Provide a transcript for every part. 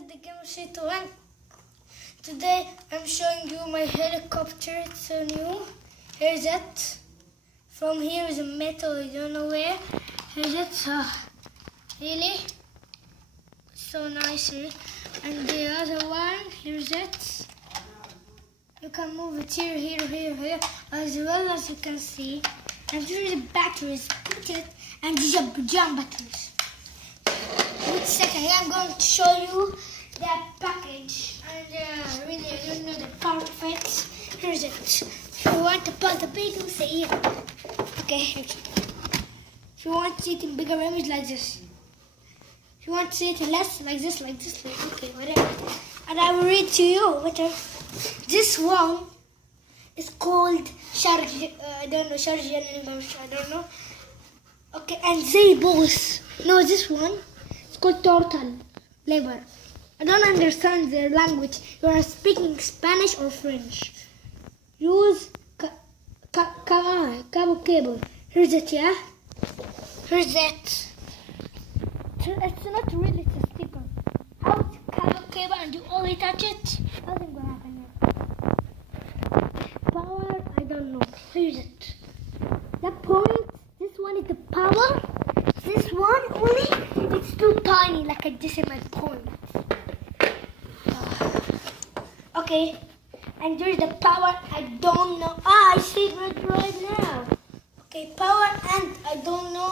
is the Gamer Street 1. Today I'm showing you my helicopter. It's so new. Here's it. From here is a metal, I don't know where. Here's it. Really? So nice here. And the other one, here's it. You can move it here, as well as you can see. And here's the batteries. Put it, and these are jump batteries. Wait a second, I'm going to show you that package. And really, I don't know the part of it. Here's it. If you want to pause the video, say yeah. Okay, here's it. If you want to see it in bigger image, like this. If you want to see it in less, like this, okay, whatever. And I will read to you, whatever. This one is called Sharjah, I don't know, Sharjah in English, I don't know. Okay, and Zaybos. No, this one is called Total Labor. I don't understand their language. You are speaking Spanish or French. Use cabo cable. Here's it, yeah? Here's it. It's not really a sticker. How to cabo cable and you only touch it? Nothing will happen here. Power, I don't know. Here's it. The point, this one is the power. This one only, it's too tiny, like a decimal point. Okay, and there's the power, I don't know. I see it right now. Okay, power and I don't know.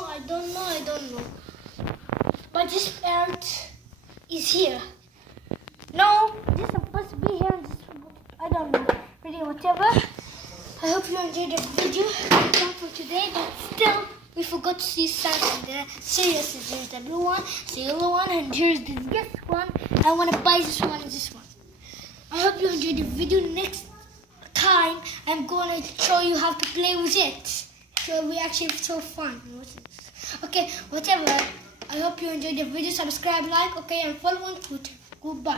But this part is here. No, this is supposed to be here. And this, I don't know. Really, whatever. I hope you enjoyed the video. That's all for today. But still, we forgot to see something there. Seriously, there's the blue one, the yellow one, and here's this one. I want to buy this one and this one. I hope you enjoyed the video. Next time, I'm going to show you how to play with it. So we actually so fun. Okay, whatever. I hope you enjoyed the video. Subscribe, like, okay, and follow on Twitter. Goodbye.